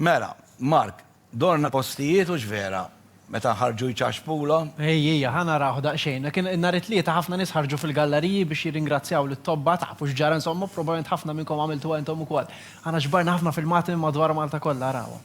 Mela, Mark, dorna postijiet u ġvera, meta ħarġu jċaxpula. Ejja, ħana raħu daqxejn. Kien nhar it-tlieta ħafna nies ħarġu fil-galleriji biex jirringrazzjaw lit-tobba tafu x'ġara insomma, probabbilment ħafna minnkom għamiltu għentom ukoll. Ħana ġbarna ħafna fil-mati madwar Malta kollha rawa.